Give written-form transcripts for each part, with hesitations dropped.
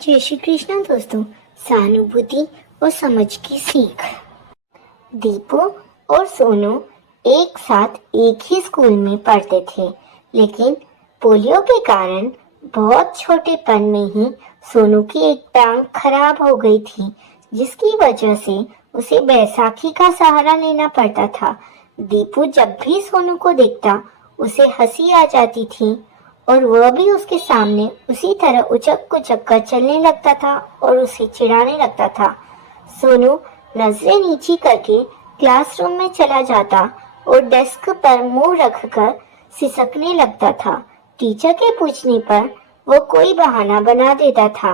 जय श्री कृष्ण दोस्तों। सहानुभूति और समझ की सीख। दीपू और सोनू एक साथ एक ही स्कूल में पढ़ते थे, लेकिन पोलियो के कारण बहुत छोटेपन में ही सोनू की एक टांग खराब हो गई थी, जिसकी वजह से उसे बैसाखी का सहारा लेना पड़ता था। दीपू जब भी सोनू को देखता उसे हंसी आ जाती थी और वह भी उसके सामने उसी तरह उचक कुचक कर चलने लगता था और उसे चिढ़ाने लगता था। सोनू नजरें नीची करके क्लासरूम में चला जाता और डेस्क पर मुंह रखकर सिसकने लगता था। टीचर के पूछने पर वो कोई बहाना बना देता था।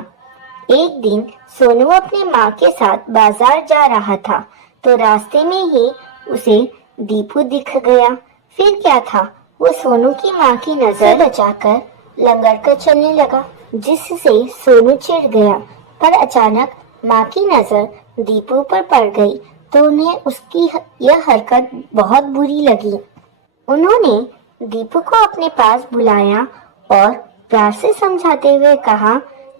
एक दिन सोनू अपने माँ के साथ बाजार जा रहा था, तो रास्ते में ही उसे दीपू दिख गया। फिर क्या था, वो सोनू की माँ की नजर बचाकर लंगड़ कर चलने लगा, जिससे सोनू चिढ़ गया। पर अचानक माँ की नजर दीपू पर पड़ गई, तो उन्हें उसकी यह हरकत बहुत बुरी लगी। उन्होंने दीपू को अपने पास बुलाया और प्यार से समझाते हुए कहा,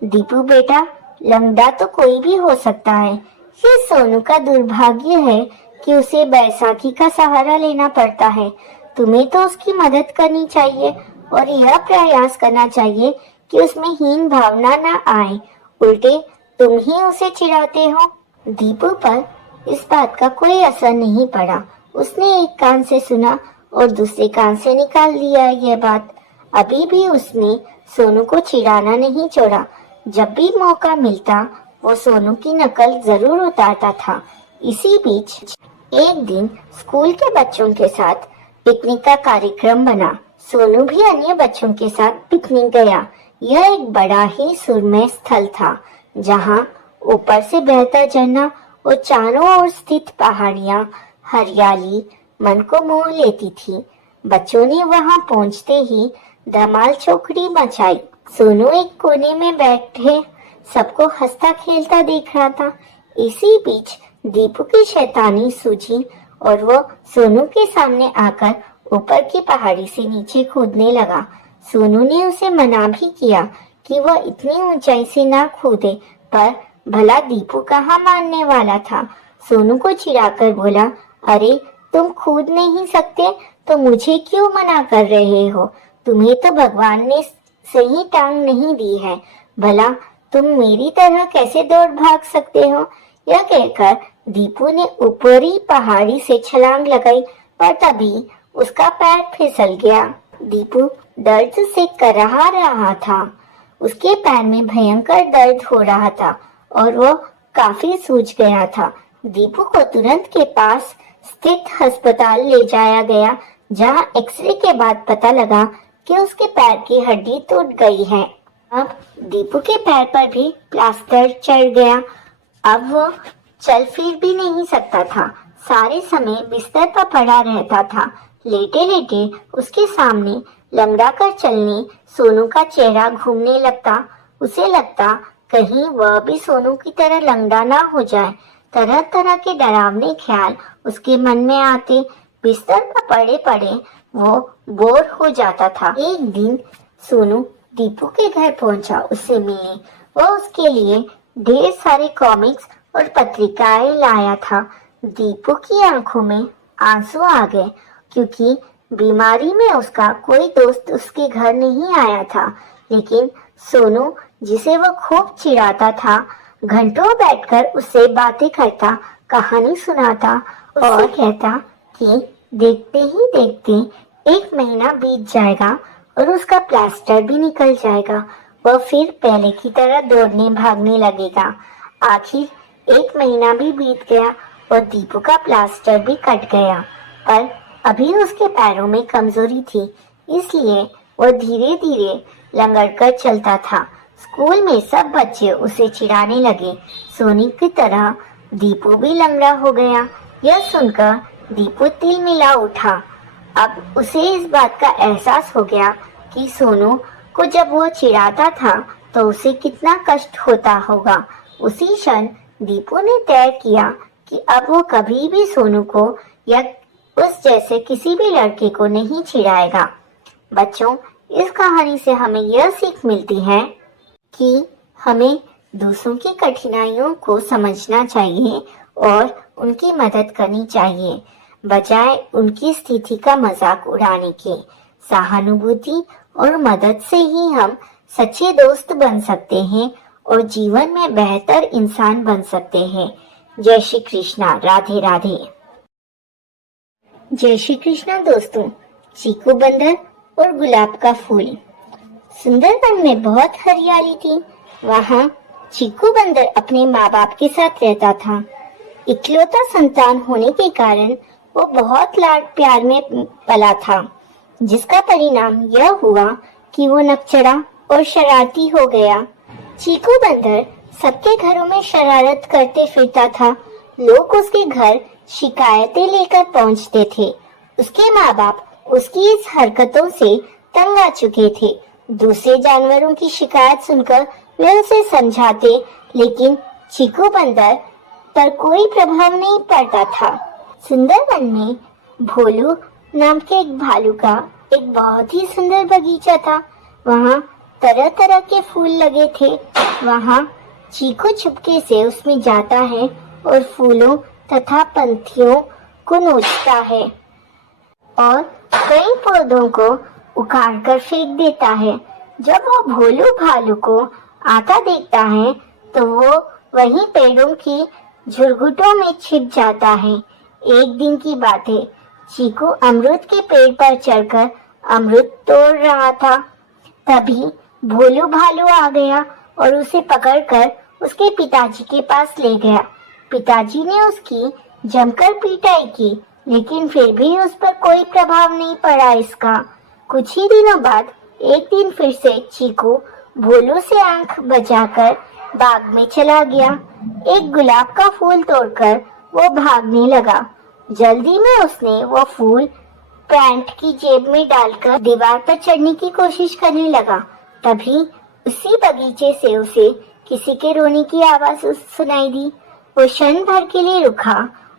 दीपू बेटा, लंगड़ा तो कोई भी हो सकता है। ये सोनू का दुर्भाग्य है कि उसे बैसाखी का सहारा लेना पड़ता है। तुम्हें तो उसकी मदद करनी चाहिए और यह प्रयास करना चाहिए कि उसमें हीन भावना न आए। उल्टे तुम ही उसे चिढ़ाते हो। दीपू पर इस बात का कोई असर नहीं पड़ा। उसने एक कान से सुना और दूसरे कान से निकाल दिया यह बात। अभी भी उसने सोनू को चिढ़ाना नहीं छोड़ा। जब भी मौका मिलता वो सोनू की नकल जरूर उतारता था। इसी बीच एक दिन स्कूल के बच्चों के साथ पिकनिक का कार्यक्रम बना। सोनू भी अन्य बच्चों के साथ पिकनिक गया। यह एक बड़ा ही सुरम्य स्थल था, जहां ऊपर से बहता झरना और चारों ओर स्थित पहाड़ियां हरियाली मन को मोह लेती थी। बच्चों ने वहां पहुंचते ही धमाल चौकड़ी मचाई। सोनू एक कोने में बैठे सबको हंसता खेलता देख रहा था। इसी बीच दीपू की शैतानी सूझी और वो सोनू के सामने आकर ऊपर की पहाड़ी से नीचे कूदने लगा। सोनू ने उसे मना भी किया कि वह इतनी ऊंचाई से ना कूदे, पर भला दीपू कहाँ मानने वाला था। सोनू को चिढ़ाकर बोला, अरे तुम कूद नहीं सकते तो मुझे क्यों मना कर रहे हो? तुम्हें तो भगवान ने सही टांग नहीं दी है, भला तुम मेरी तरह कैसे दौड़ भाग सकते हो? यह कहकर दीपू ने ऊपरी पहाड़ी से छलांग लगाई, पर तभी उसका पैर फिसल गया। दीपू दर्द से कराह रहा था। उसके पैर में भयंकर दर्द हो रहा था और वो काफी सूज गया था। दीपू को तुरंत के पास स्थित अस्पताल ले जाया गया, जहां एक्सरे के बाद पता लगा कि उसके पैर की हड्डी टूट गई है। अब दीपू के पैर पर भी प्लास्टर चढ़ गया। अब वो चल फिर भी नहीं सकता था। सारे समय बिस्तर पर पड़ा रहता था। लेटे लेटे उसके सामने लंगड़ा कर चलने सोनू का चेहरा घूमने लगता। उसे लगता कहीं वह भी सोनू की तरह लंगड़ा ना हो जाए। तरह तरह के डरावने ख्याल उसके मन में आते। बिस्तर पर पड़े पड़े वो बोर हो जाता था। एक दिन सोनू दीपू के घर पहुंचा उससे मिलने। वह उसके लिए ढेर सारे कॉमिक्स और पत्रिकाएं लाया था। दीपू की आंखों में आंसू आ गए, क्योंकि बीमारी में उसका कोई दोस्त उसके घर नहीं आया था। लेकिन सोनू, जिसे वो खूब चिढ़ाता था, घंटों बैठकर उससे बातें करता, कहानी सुनाता और कहता कि देखते ही देखते 1 महीना बीत जाएगा और उसका प्लास्टर भी निकल जाएगा। वह फिर पहले की तरह दौड़ने भागने लगेगा। आखिर 1 महीना भी बीत गया और दीपू का प्लास्टर भी कट गया, पर अभी उसके पैरों में कमजोरी थी, इसलिए वह धीरे धीरे लंगड़ कर चलता था। स्कूल में सब बच्चे उसे चिढ़ाने लगे। सोनी की तरह दीपू भी लंगड़ा हो गया। यह सुनकर दीपू तिल मिला उठा। अब उसे इस बात का एहसास हो गया कि सोनू को जब वो चिढ़ाता था तो उसे कितना कष्ट होता होगा। उसी क्षण दीपू ने तय किया कि अब वो कभी भी सोनू को या उस जैसे किसी भी लड़के को नहीं चिढ़ाएगा। बच्चों, इस कहानी से हमें यह सीख मिलती है कि हमें दूसरों की कठिनाइयों को समझना चाहिए और उनकी मदद करनी चाहिए, बजाय उनकी स्थिति का मजाक उड़ाने के। सहानुभूति और मदद से ही हम सच्चे दोस्त बन सकते हैं और जीवन में बेहतर इंसान बन सकते हैं। जय श्री कृष्णा। राधे राधे। जय श्री कृष्णा दोस्तों। चीकू बंदर और गुलाब का फूल। सुंदरवन में बहुत हरियाली थी। वहाँ चीकू बंदर अपने माँ बाप के साथ रहता था। इकलौता संतान होने के कारण वो बहुत लाड प्यार में पला था, जिसका परिणाम यह हुआ कि वो नकचड़ा और शरारती हो गया। चीकू बंदर सबके घरों में शरारत करते फिरता था। लोग उसके घर शिकायतें लेकर पहुंचते थे। उसके माँ बाप उसकी इस हरकतों से तंग आ चुके थे। दूसरे जानवरों की शिकायत सुनकर वे उसे समझाते, लेकिन चीकू बंदर पर कोई प्रभाव नहीं पड़ता था। सुंदरवन में भोलू नाम के एक भालू का एक बहुत ही सुंदर बगीचा था। वहाँ तरह तरह के फूल लगे थे। वहाँ चीकू चुपके से उसमें जाता है और फूलों तथा पंखियों को नोचता है और कई पौधों को उखाड़ कर फेंक देता है। जब वो भोलू भालू को आता देखता है तो वो वहीं पेड़ों की झुरमुटों में छिप जाता है। एक दिन की बात है, चीकू अमरूद के पेड़ पर चढ़कर अमरूद तोड़ रहा था। तभी भोलू भालू आ गया और उसे पकड़कर उसके पिताजी के पास ले गया। पिताजी ने उसकी जमकर पिटाई की, लेकिन फिर भी उस पर कोई प्रभाव नहीं पड़ा इसका। कुछ ही दिनों बाद एक दिन फिर से चीकू भोलू से आंख बचाकर बाग में चला गया। एक गुलाब का फूल तोड़कर वो भागने लगा। जल्दी में उसने वो फूल पैंट की जेब में डालकर दीवार पर चढ़ने की कोशिश करने लगा। तभी उसी बगीचे से उसे किसी के रोने की आवाज सुनाई दी। वो क्षण भर के लिए रुका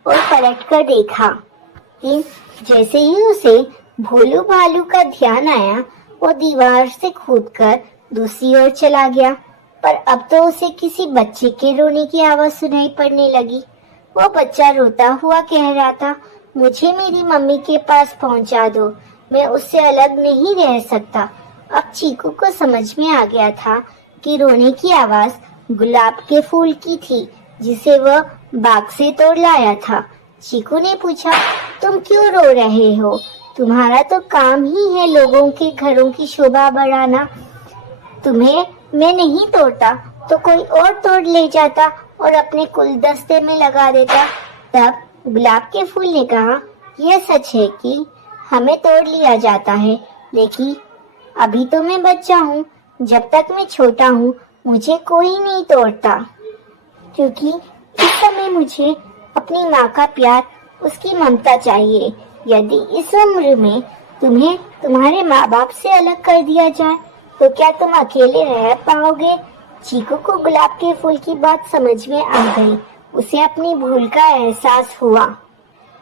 और पलट कर देखा कि जैसे ही उसे भोलू भालू का ध्यान आया, वो दीवार से कूदकर दूसरी ओर चला गया। पर अब तो उसे किसी बच्चे के रोने की आवाज सुनाई पड़ने लगी। वो बच्चा रोता हुआ कह रहा था, मुझे मेरी मम्मी के पास पहुंचा दो, मैं उससे अलग नहीं रह सकता। अब चीकू को समझ में आ गया था कि रोने की आवाज गुलाब के फूल की थी, जिसे वह बाग से तोड़ लाया था। चीकू ने पूछा, तुम क्यों रो रहे हो? तुम्हारा तो काम ही है लोगों के घरों की शोभा बढ़ाना। तुम्हें मैं नहीं तोड़ता तो कोई और तोड़ ले जाता और अपने गुलदस्ते में लगा देता। तब गुलाब के फूल ने कहा, यह सच है कि हमें तोड़ लिया जाता है, लेकिन अभी तो मैं बच्चा हूँ। जब तक मैं छोटा हूँ मुझे कोई नहीं तोड़ता, क्योंकि इस समय मुझे अपनी माँ का प्यार, उसकी ममता चाहिए। यदि इस उम्र में तुम्हें तुम्हारे माँ बाप से अलग कर दिया जाए तो क्या तुम अकेले रह पाओगे? चीकू को गुलाब के फूल की बात समझ में आ गई। उसे अपनी भूल का एहसास हुआ।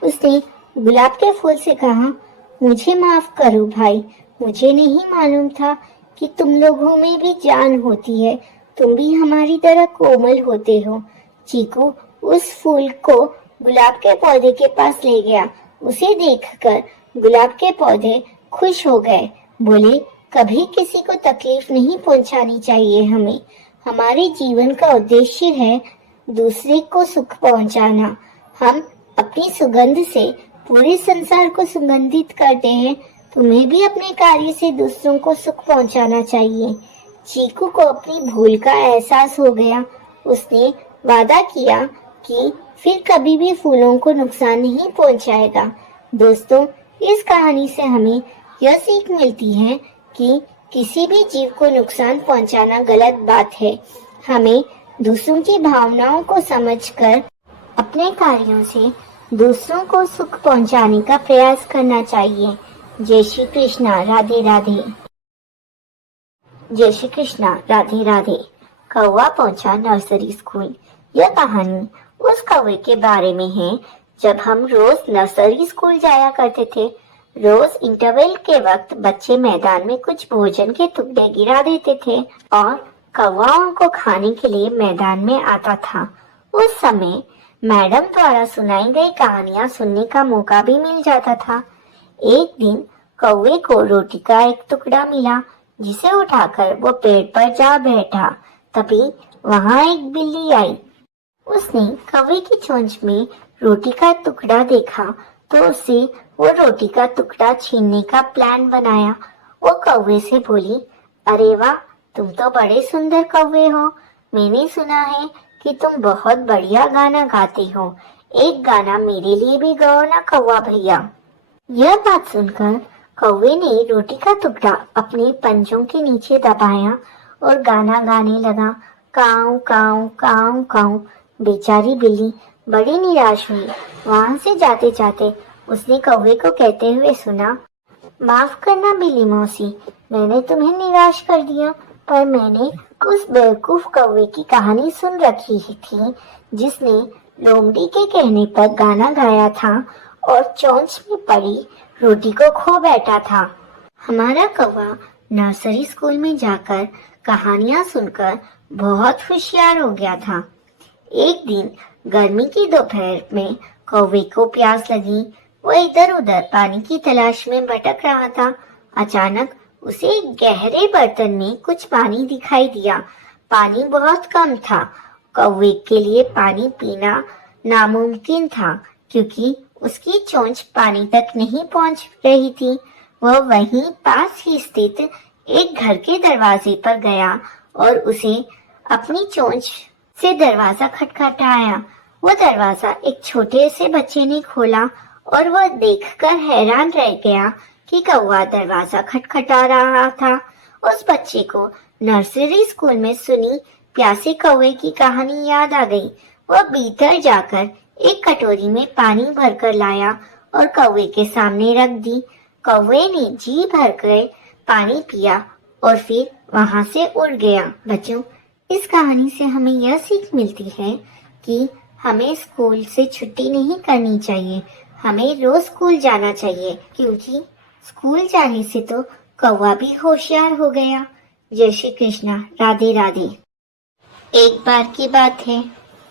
उसने गुलाब के फूल से कहा, मुझे माफ करो भाई, मुझे नहीं मालूम था कि तुम लोगों में भी जान होती है, तुम भी हमारी तरह कोमल होते हो। चीकू उस फूल को गुलाब के पौधे के पास ले गया। उसे देखकर गुलाब के पौधे खुश हो गए। बोले, कभी किसी को तकलीफ नहीं पहुंचानी चाहिए हमें। हमारे जीवन का उद्देश्य है दूसरे को सुख पहुंचाना। हम अपनी सुगंध से पूरे संसार को सुगंधित करते हैं। तुम्हें भी अपने कार्य से दूसरों को सुख पहुंचाना चाहिए। चीकू को अपनी भूल का एहसास हो गया। उसने वादा किया कि फिर कभी भी फूलों को नुकसान नहीं पहुंचाएगा। दोस्तों, इस कहानी से हमें यह सीख मिलती है कि किसी भी जीव को नुकसान पहुंचाना गलत बात है। हमें दूसरों की भावनाओं को समझकर अपने कार्यों से दूसरों को सुख पहुंचाने का प्रयास करना चाहिए। जय श्री कृष्णा। राधे राधे। जय श्री कृष्णा। राधे राधे। कौवा पहुंचा नर्सरी स्कूल। यह कहानी उस कौवे के बारे में है जब हम रोज नर्सरी स्कूल जाया करते थे। रोज इंटरवल के वक्त बच्चे मैदान में कुछ भोजन के टुकड़े गिरा देते थे और कौवाओं को खाने के लिए मैदान में आता था। उस समय मैडम द्वारा सुनाई गई कहानियां सुनने का मौका भी मिल जाता था। एक दिन कौवे को रोटी का एक टुकड़ा मिला, जिसे उठाकर वो पेड़ पर जा बैठा। तभी वहां एक बिल्ली आई। उसने कौवे की चोंच में रोटी का टुकड़ा देखा तो उसे वो रोटी का टुकड़ा छीनने का प्लान बनाया। वो कौवे से बोली, अरे वाह, तुम तो बड़े सुंदर कौवे हो। मैंने सुना है कि तुम बहुत बढ़िया गाना गाते हो। एक गाना मेरे लिए भी गाओ ना कौवा भैया। यह बात सुनकर कौवे ने रोटी का टुकड़ा अपने पंजों के नीचे दबाया और गाना गाने लगा, काऊ काऊ काऊ काऊ। बेचारी बिल्ली बड़ी निराश हुई। वहां से जाते जाते उसने कौवे को कहते हुए सुना, माफ करना बिल्ली मौसी, मैंने तुम्हें निराश कर दिया, पर मैंने उस बेवकूफ कौवे की कहानी सुन रखी थी जिसने लोमड़ी के कहने पर गाना गाया था और चोंच में पड़ी रोटी को खो बैठा था। हमारा कौवा नर्सरी स्कूल में जाकर कहानियां सुनकर बहुत होशियार हो गया था। एक दिन गर्मी की दोपहर में कौवे को प्यास लगी। वो इधर उधर पानी की तलाश में भटक रहा था। अचानक उसे एक गहरे बर्तन में कुछ पानी दिखाई दिया। पानी बहुत कम था। कौवे के लिए पानी पीना नामुमकिन था क्योंकि उसकी चोंच पानी तक नहीं पहुंच रही थी। वह वहीं पास ही स्थित एक घर के दरवाजे पर गया और उसे अपनी चोंच से दरवाजा खटखटाया। वो दरवाजा एक छोटे से बच्चे ने खोला और वह देखकर हैरान रह गया कि कौवा दरवाजा खटखटा रहा था। उस बच्चे को नर्सरी स्कूल में सुनी प्यासे कौवे की कहानी याद आ गई। वह भीतर जाकर एक कटोरी में पानी भरकर लाया और कौवे के सामने रख दी। कौवे ने जी भरकर पानी पिया और फिर वहां से उड़ गया। बच्चों, इस कहानी से हमें यह सीख मिलती है कि हमें स्कूल से छुट्टी नहीं करनी चाहिए। हमें रोज स्कूल जाना चाहिए क्योंकि स्कूल जाने से तो कौवा भी होशियार हो गया। जय श्री कृष्णा, राधे राधे। एक बार की बात है,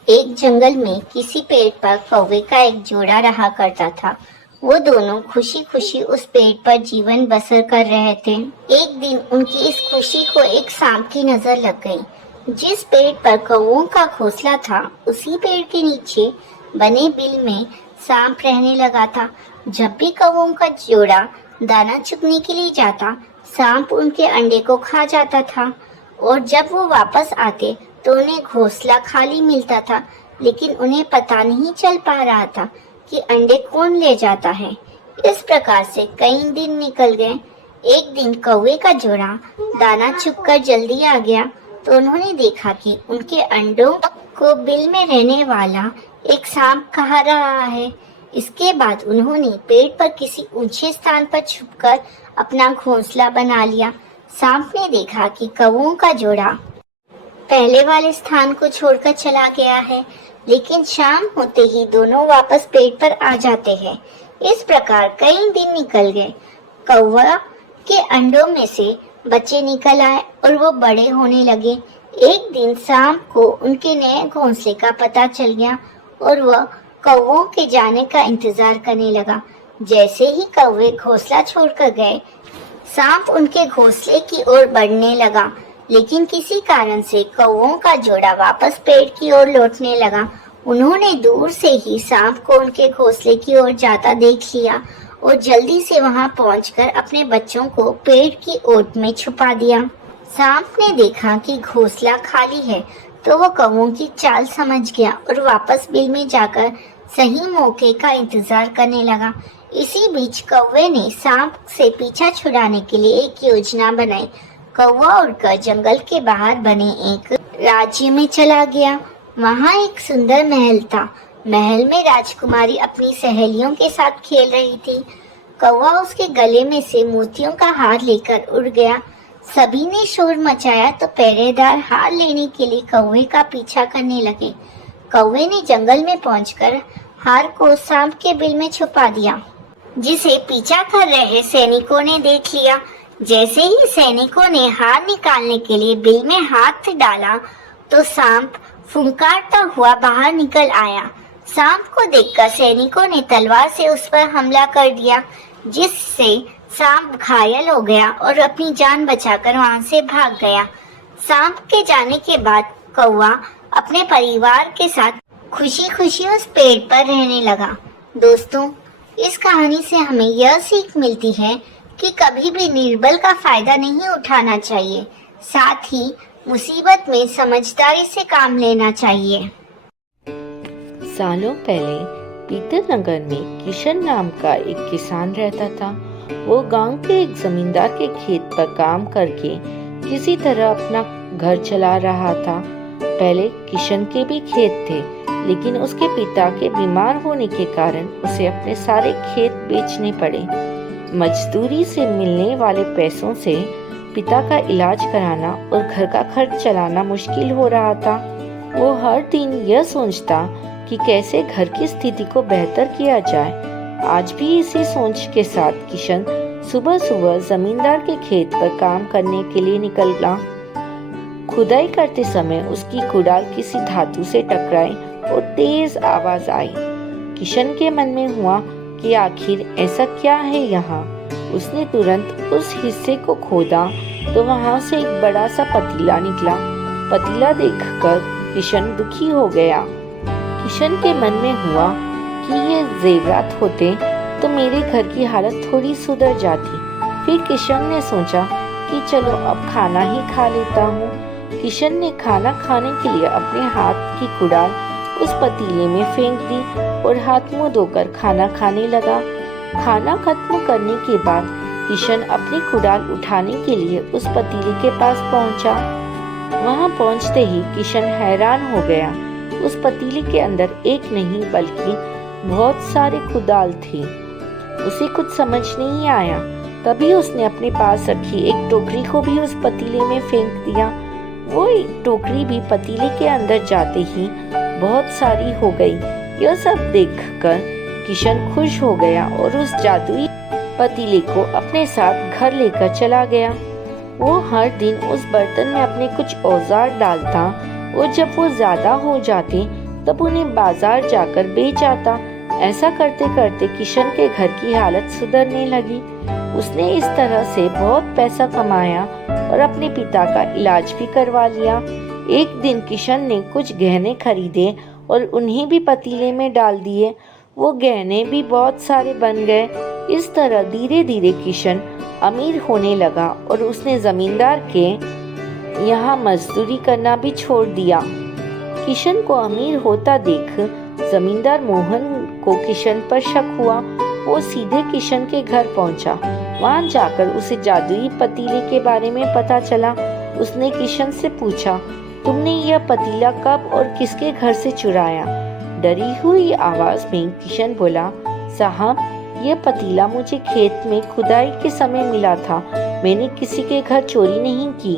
एक जंगल में किसी पेड़ पर कौवे का एक जोड़ा रहा करता था। वो दोनों खुशी खुशी उस पेड़ पर जीवन बसर कर रहे थे। एक दिन उनकी इस खुशी को एक सांप की नजर लग गई। जिस पेड़ पर कौवों का घोंसला था, उसी पेड़ के नीचे बने बिल में सांप रहने लगा था। जब भी कौवों का जोड़ा दाना चुगने के लिए जाता, सांप उनके अंडे को खा जाता था और जब वो वापस आते तो उन्हें घोंसला खाली मिलता था, लेकिन उन्हें पता नहीं चल पा रहा था कि अंडे कौन ले जाता है। इस प्रकार से कई दिन निकल गए। एक दिन कौवे का जोड़ा दाना चुगकर जल्दी आ गया तो उन्होंने देखा कि उनके अंडों को बिल में रहने वाला एक सांप खा रहा है। इसके बाद उन्होंने पेड़ पर किसी ऊंचे स्थान पर छुपकर अपना घोंसला बना लिया। सांप ने देखा कि कौवों का जोड़ा पहले वाले स्थान को छोड़कर चला गया है, लेकिन शाम होते ही दोनों वापस पेड़ पर आ जाते हैं। इस प्रकार कई दिन निकल गए। कौवा के अंडों में से बच्चे निकल आए और वो बड़े होने लगे। एक दिन सांप को उनके नए घोंसले का पता चल गया और वह कौवों के जाने का इंतजार करने लगा। जैसे ही कौवे घोंसला छोड़कर गए, सांप उनके घोंसले की ओर बढ़ने लगा, लेकिन किसी कारण से कौवों का जोड़ा वापस पेड़ की ओर लौटने लगा। उन्होंने दूर से ही सांप को उनके घोंसले की ओर जाता देख लिया और जल्दी से वहां पहुंचकर अपने बच्चों को पेड़ की ओट में छुपा दिया। सांप ने देखा कि घोंसला खाली है तो वो कौवों की चाल समझ गया और वापस बिल में जाकर सही मौके का इंतजार करने लगा। इसी बीच कौवे ने सांप से पीछा छुड़ाने के लिए एक योजना बनाई। कौवा उड़कर जंगल के बाहर बने एक राज्य में चला गया। वहाँ एक सुंदर महल था। महल में राजकुमारी अपनी सहेलियों के साथ खेल रही थी। कौवा उसके गले में से मोतियों का हार लेकर उड़ गया। सभी ने शोर मचाया तो पहरेदार हार लेने के लिए कौवे का पीछा करने लगे। कौवे ने जंगल में पहुंचकर हार को सांप के बिल में छुपा दिया, जिसे पीछा कर रहे सैनिकों ने देख लिया। जैसे ही सैनिकों ने हार निकालने के लिए बिल में हाथ डाला तो सांप फुंकारता हुआ बाहर निकल आया। सांप को देखकर सैनिकों ने तलवार से उस पर हमला कर दिया, जिससे सांप घायल हो गया और अपनी जान बचाकर वहां से भाग गया। सांप के जाने के बाद कौवा अपने परिवार के साथ खुशी खुशी उस पेड़ पर रहने लगा। दोस्तों, इस कहानी से हमें यह सीख मिलती है कि कभी भी निर्बल का फायदा नहीं उठाना चाहिए, साथ ही मुसीबत में समझदारी से काम लेना चाहिए। सालों पहले पीतल नगर में किशन नाम का एक किसान रहता था। वो गांव के एक जमींदार के खेत पर काम करके किसी तरह अपना घर चला रहा था। पहले किशन के भी खेत थे, लेकिन उसके पिता के बीमार होने के कारण उसे अपने सारे खेत बेचने पड़े। मजदूरी से मिलने वाले पैसों से पिता का इलाज कराना और घर का खर्च चलाना मुश्किल हो रहा था। वो हर दिन यह सोचता कि कैसे घर की स्थिति को बेहतर किया जाए। आज भी इसी सोच के साथ किशन सुबह सुबह जमींदार के खेत पर काम करने के लिए निकला। खुदाई करते समय उसकी कुदाल किसी धातु से टकराई और तेज आवाज आई। किशन के मन में हुआ कि आखिर ऐसा क्या है यहाँ। उसने तुरंत उस हिस्से को खोदा तो वहाँ से एक बड़ा सा पतीला निकला। पतीला देखकर किशन दुखी हो गया। किशन के मन में हुआ कि ये जेवरात होते तो मेरे घर की हालत थोड़ी सुधर जाती। फिर किशन ने सोचा कि चलो अब खाना ही खा लेता हूँ। किशन ने खाना खाने के लिए अपने हाथ की कुदाल उस पतीले में फेंक दी और हाथ मुंह धोकर खाना खाने लगा। खाना खत्म करने के बाद किशन अपनी कुदाल उठाने के लिए उस पतीले के पास पहुंचा। वहां पहुंचते ही किशन हैरान हो गया। उस पतीले के अंदर एक नहीं बल्कि बहुत सारे कुदाल थे। उसे कुछ समझ नहीं आया। तभी उसने अपने पास रखी एक टोकरी को भी उस पतीले में फेंक दिया। वो एक टोकरी भी पतीले के अंदर जाते ही बहुत सारी हो गई। यह सब देखकर किशन खुश हो गया और उस जादुई पतीले को अपने साथ घर लेकर चला गया। वो हर दिन उस बर्तन में अपने कुछ औजार डालता और जब वो ज्यादा हो जाते तब उन्हें बाजार जाकर बेच आता। ऐसा करते करते किशन के घर की हालत सुधरने लगी। उसने इस तरह से बहुत पैसा कमाया और अपने पिता का इलाज भी करवा लिया। एक दिन किशन ने कुछ गहने खरीदे और उन्हें भी पतीले में डाल दिए। वो गहने भी बहुत सारे बन गए। इस तरह धीरे धीरे किशन अमीर होने लगा और उसने जमींदार के यहाँ मजदूरी करना भी छोड़ दिया। किशन को अमीर होता देख जमींदार मोहन को किशन पर शक हुआ। वो सीधे किशन के घर पहुंचा। वहां जाकर उसे जादुई पतीले के बारे में पता चला। उसने किशन से पूछा, तुमने यह पतीला कब और किसके घर से चुराया? डरी हुई आवाज में किशन बोला, साहब, यह पतीला मुझे खेत में खुदाई के समय मिला था। मैंने किसी के घर चोरी नहीं की।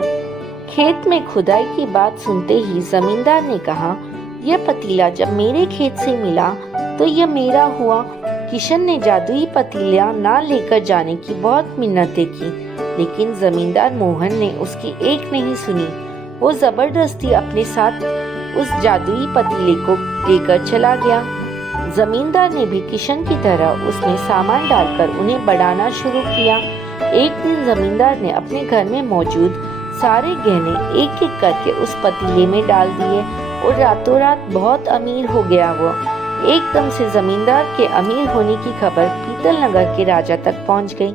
खेत में खुदाई की बात सुनते ही जमींदार ने कहा, यह पतीला जब मेरे खेत से मिला तो यह मेरा हुआ। किशन ने जादुई पतीला ना लेकर जाने की बहुत मिन्नतें की, लेकिन जमींदार मोहन ने उसकी एक नहीं सुनी। वो जबरदस्ती अपने साथ उस जादुई पतीले को लेकर चला गया। जमींदार ने भी किशन की तरह उसमें सामान डालकर उन्हें बढ़ाना शुरू किया। एक दिन जमींदार ने अपने घर में मौजूद सारे गहने एक एक करके उस पतीले में डाल दिए और रातों रात बहुत अमीर हो गया। वो एकदम से जमींदार के अमीर होने की खबर पीतल नगर के राजा तक पहुंच गई।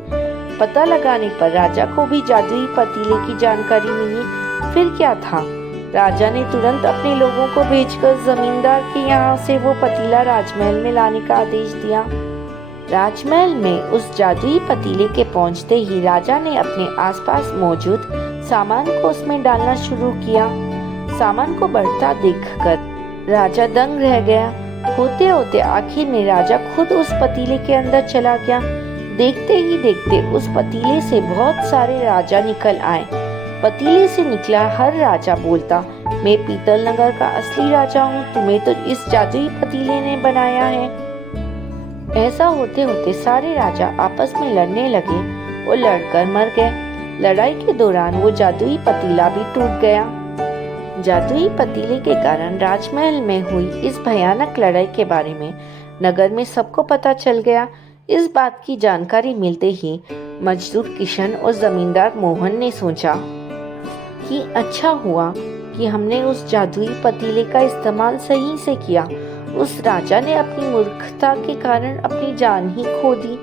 पता लगाने पर राजा को भी जादुई पतीले की जानकारी मिली। फिर क्या था, राजा ने तुरंत अपने लोगों को भेजकर जमींदार के यहाँ से वो पतीला राजमहल में लाने का आदेश दिया। राजमहल में उस जादुई पतीले के पहुंचते ही राजा ने अपने आसपास मौजूद सामान को उसमें डालना शुरू किया। सामान को बढ़ता देखकर राजा दंग रह गया। होते होते आखिर में राजा खुद उस पतीले के अंदर चला गया। देखते ही देखते उस पतीले से बहुत सारे राजा निकल आए। पतीले से निकला हर राजा बोलता, मैं पीतल नगर का असली राजा हूँ, तुम्हें तो इस जादुई पतीले ने बनाया है। ऐसा होते होते सारे राजा आपस में लड़ने लगे और लड़कर मर गए। लड़ाई के दौरान वो जादुई पतीला भी टूट गया। जादुई पतीले के कारण राजमहल में हुई इस भयानक लड़ाई के बारे में नगर में सबको पता चल गया। इस बात की जानकारी मिलते ही मजदूर किशन और जमींदार मोहन ने सोचा कि अच्छा हुआ कि हमने उस जादुई पतीले का इस्तेमाल सही से किया। उस राजा ने अपनी मूर्खता के कारण अपनी जान ही खो दी।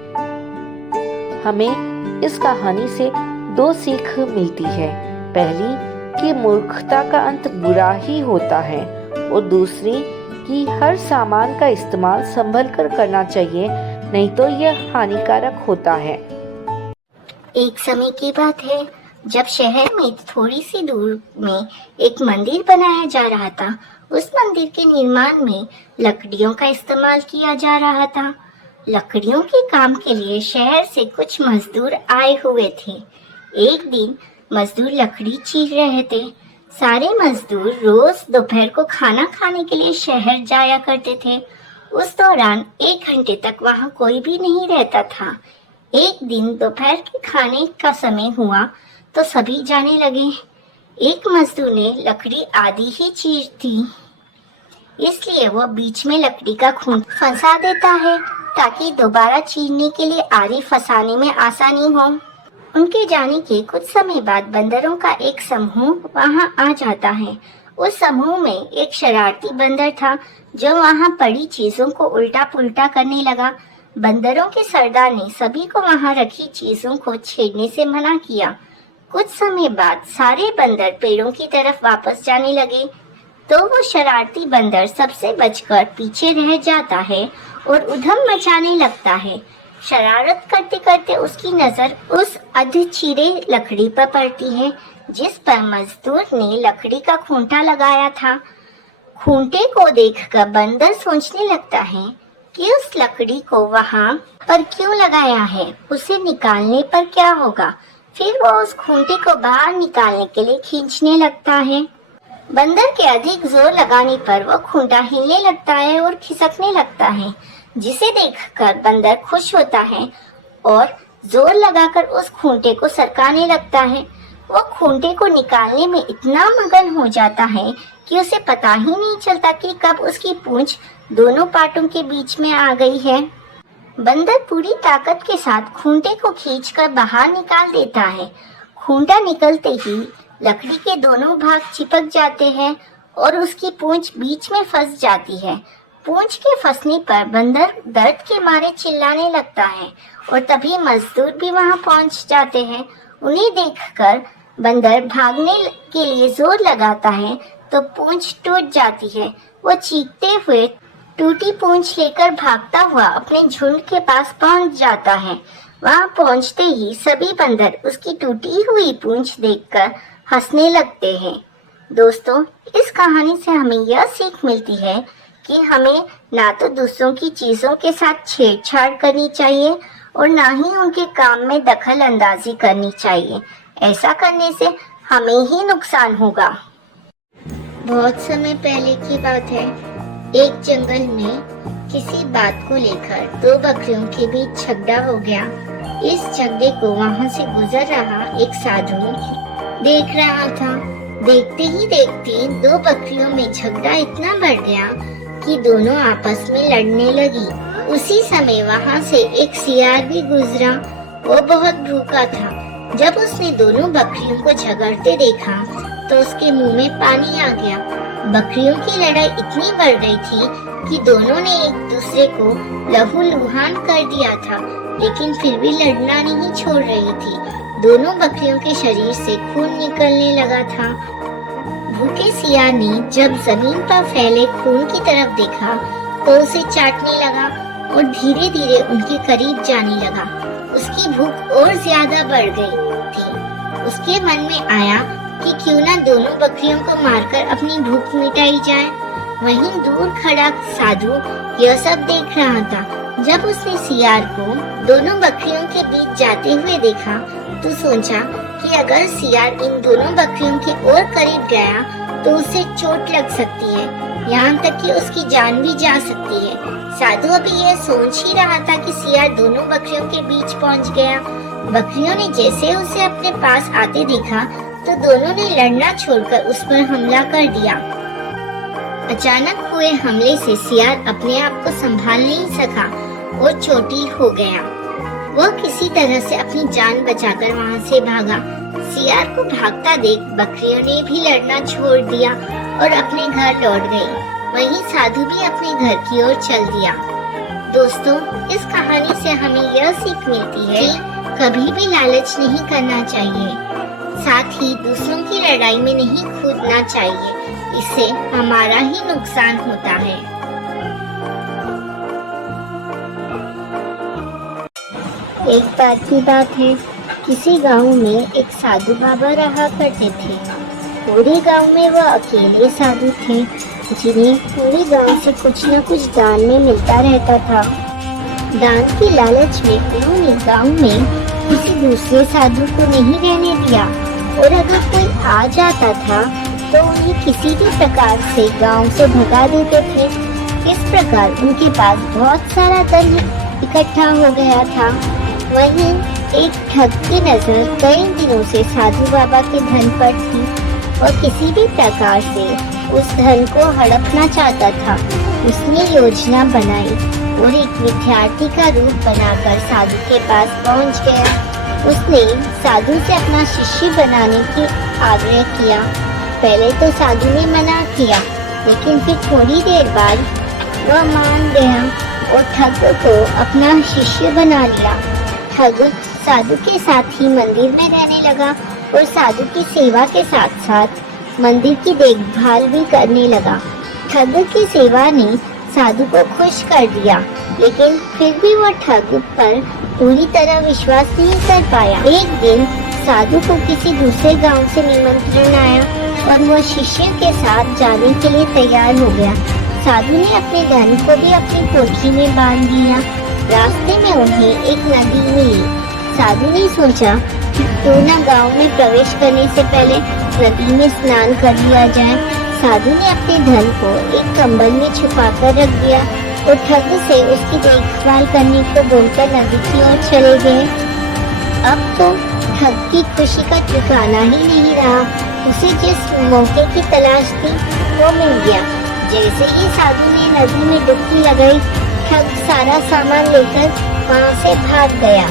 हमें इस कहानी से 2 सीख मिलती है। पहली कि मूर्खता का अंत बुरा ही होता है और दूसरी कि हर सामान का इस्तेमाल संभल कर करना चाहिए, नहीं तो यह हानिकारक होता है। एक समय की बात है जब शहर में थोड़ी सी दूर में एक मंदिर बनाया जा रहा था। उस मंदिर के निर्माण में लकड़ियों का इस्तेमाल किया जा रहा था। लकड़ियों के काम के लिए शहर से कुछ मजदूर आए हुए थे। एक दिन मजदूर लकड़ी चीर रहे थे। सारे मजदूर रोज दोपहर को खाना खाने के लिए शहर जाया करते थे। उस दौरान 1 घंटे तक वहां कोई भी नहीं रहता था। एक दिन दोपहर के खाने का समय हुआ तो सभी जाने लगे। एक मजदूर ने लकड़ी आधी ही चीर थी, इसलिए वो बीच में लकड़ी का खूंट फंसा देता है ताकि दोबारा चीरने के लिए आरी फंसाने में आसानी हो। उनके जाने के कुछ समय बाद बंदरों का एक समूह वहां आ जाता है। उस समूह में एक शरारती बंदर था जो वहां पड़ी चीजों को उल्टा पुल्टा करने लगा। बंदरों के सरदार ने सभी को वहां रखी चीजों को छेड़ने से मना किया। कुछ समय बाद सारे बंदर पेड़ों की तरफ वापस जाने लगे तो वो शरारती बंदर सबसे बचकर पीछे रह जाता है और उधम मचाने लगता है। शरारत करते करते उसकी नजर उस अध चीरे लकड़ी पर पड़ती है जिस पर मजदूर ने लकड़ी का खूंटा लगाया था। खूंटे को देखकर बंदर सोचने लगता है कि उस लकड़ी को वहां पर क्यों लगाया है, उसे निकालने पर क्या होगा। फिर वो उस खूंटे को बाहर निकालने के लिए खींचने लगता है। बंदर के अधिक जोर लगाने पर वो खूंटा हिलने लगता है और खिसकने लगता है, जिसे देखकर बंदर खुश होता है और जोर लगाकर उस खूंटे को सरकाने लगता है। वो खूंटे को निकालने में इतना मगन हो जाता है कि उसे पता ही नहीं चलता कि कब उसकी पूंछ दोनों पार्टों के बीच में आ गई है। बंदर पूरी ताकत के साथ खूंटे को खींचकर बाहर निकाल देता है। खूंटा निकलते ही लकड़ी के दोनों भाग चिपक जाते हैं और उसकी पूंछ बीच में फंस जाती है। पूंछ के फंसने पर बंदर दर्द के मारे चिल्लाने लगता है और तभी मजदूर भी वहां पहुंच जाते हैं। उन्हें देखकर बंदर भागने के लिए जोर लगाता है तो पूंछ टूट जाती है। वो चीखते हुए टूटी पूंछ लेकर भागता हुआ अपने झुंड के पास पहुंच जाता है। वहां पहुंचते ही सभी बंदर उसकी टूटी हुई पूंछ देखकर हंसने लगते हैं। दोस्तों, इस कहानी से हमें यह सीख मिलती है कि हमें ना तो दूसरों की चीजों के साथ छेड़छाड़ करनी चाहिए और ना ही उनके काम में दखल अंदाजी करनी चाहिए। ऐसा करने से हमें ही नुकसान होगा। बहुत समय पहले की बात है, एक जंगल में किसी बात को लेकर 2 बकरियों के बीच झगड़ा हो गया। इस झगड़े को वहां से गुजर रहा एक साधु देख रहा था। देखते ही देखते 2 बकरियों में झगड़ा इतना बढ़ गया कि दोनों आपस में लड़ने लगी। उसी समय वहां से एक सियार भी गुजरा। वो बहुत भूखा था। जब उसने दोनों बकरियों को झगड़ते देखा तो उसके मुंह में पानी आ गया। बकरियों की लड़ाई इतनी बढ़ गई थी कि दोनों ने एक दूसरे को लहूलुहान कर दिया था, लेकिन फिर भी लड़ना नहीं छोड़ रही थी। दोनों बकरियों के शरीर से खून निकलने लगा था। भूखे सियार ने जब जमीन पर फैले खून की तरफ देखा तो उसे चाटने लगा और धीरे धीरे उनके करीब जाने लगा। उसकी भूख और ज्यादा बढ़ गई थी। उसके मन में आया कि क्यों ना दोनों बकरियों को मारकर अपनी भूख मिटाई जाए। वहीं दूर खड़ा साधु यह सब देख रहा था। जब उसने सियार को दोनों बकरियों के बीच जाते हुए देखा तो सोचा कि अगर सियार इन दोनों बकरियों के और करीब गया तो उसे चोट लग सकती है, यहाँ तक कि उसकी जान भी जा सकती है। साधु अभी यह सोच ही रहा था कि सियार दोनों बकरियों के बीच पहुँच गया। बकरियों ने जैसे उसे अपने पास आते देखा तो दोनों ने लड़ना छोड़कर उस पर हमला कर दिया। अचानक हुए हमले से सियार अपने आप को संभाल नहीं सका और चोटिल हो गया। वह किसी तरह से अपनी जान बचाकर वहां से भागा। सियार को भागता देख बकरियों ने भी लड़ना छोड़ दिया और अपने घर लौट गई। वहीं साधु भी अपने घर की ओर चल दिया। दोस्तों, इस कहानी से हमें यह सीख मिलती है कि कभी भी लालच नहीं करना चाहिए, साथ ही दूसरों की लड़ाई में नहीं कूदना चाहिए, इससे हमारा ही नुकसान होता है। एक बार की बात है, किसी गांव में एक साधु बाबा रहा करते थे। पूरे गांव में वह अकेले साधु थे जिन्हें पूरे गांव से कुछ न कुछ दान में मिलता रहता था। दान की लालच में उन्होंने गांव में किसी दूसरे साधु को नहीं रहने दिया और अगर कोई आ जाता था तो उन्हें किसी भी प्रकार से गांव से भगा देते थे। इस प्रकार उनके पास बहुत सारा धन इकट्ठा हो गया था। वहीं एक ठग की नजर कई दिनों से साधु बाबा के धन पर थी और किसी भी प्रकार से उस धन को हड़पना चाहता था। उसने योजना बनाई और एक विद्यार्थी का रूप बनाकर साधु के पास पहुंच गया। उसने साधु से अपना शिष्य बनाने की आग्रह किया। पहले तो साधु ने मना किया, लेकिन फिर थोड़ी देर बाद वह मान गया और ठग को अपना शिष्य बना लिया। ठग साधु के साथ ही मंदिर में रहने लगा और साधु की सेवा के साथ साथ मंदिर की देखभाल भी करने लगा। ठग की सेवा ने साधु को खुश कर दिया, लेकिन फिर भी वह ठग पर पूरी तरह विश्वास नहीं कर पाया। एक दिन साधु को किसी दूसरे गांव से निमंत्रण आया और वह शिष्य के साथ जाने के लिए तैयार हो गया। साधु ने अपने धन को भी अपनी कोठी में बांध दिया। रास्ते में उन्हें एक नदी मिली। साधु ने सोचा कि क्यों न गांव में प्रवेश करने से पहले नदी में स्नान कर लिया जाए। साधु ने अपने धन को एक कंबल में छुपा कर रख दिया और ठग से उसकी देखभाल करने को बोलकर नदी की ओर चले गए। अब तो ठग की खुशी का ठिकाना ही नहीं रहा। उसे जिस मौके की तलाश थी वो मिल गया। जैसे ही साधु ने नदी में डुबकी लगाई, ठग सारा सामान लेकर वहाँ से भाग गया।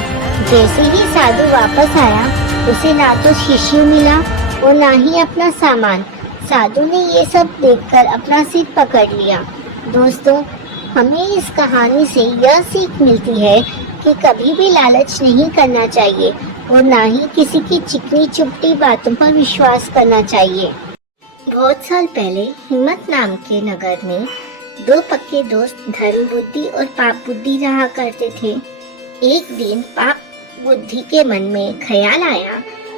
जैसे ही साधु वापस आया, उसे ना तो शिष्य मिला और ना ही अपना सामान। साधु ने ये सब देखकर अपना सिर पकड़ लिया। दोस्तों, हमें इस कहानी से यह सीख मिलती है कि कभी भी लालच नहीं करना चाहिए और ना ही किसी की चिकनी चुपटी बातों पर विश्वास करना चाहिए। बहुत साल पहले हिम्मत नाम के नगर में दो पक्के दोस्त धर्म बुद्धि और पाप बुद्धि रहा करते थे। एक दिन पाप बुद्धि के मन में ख्याल आया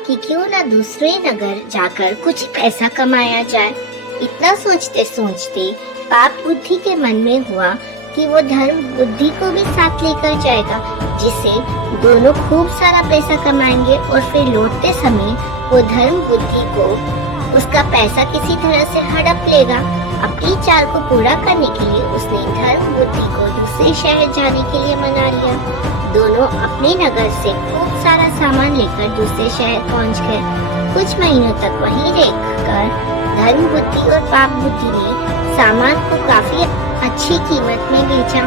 कि क्यों न दूसरे नगर जाकर कुछ पैसा कमाया जाए। इतना सोचते सोचते पाप बुद्धि के मन में हुआ कि वो धर्म बुद्धि को भी साथ लेकर जाएगा, जिससे दोनों खूब सारा पैसा कमाएंगे और फिर लौटते समय वो धर्म बुद्धि को उसका पैसा किसी तरह से हड़प लेगा। अपनी चाल को पूरा करने के लिए उसने धर्म बुद्धि को दूसरे शहर जाने के लिए मना लिया। दोनों अपने नगर से खूब सारा सामान लेकर दूसरे शहर पहुंच गए। कुछ महीनों तक वहीं रहकर धर्म बुद्धि और पाप बुद्धि ने सामान को काफी अच्छी कीमत में बेचा।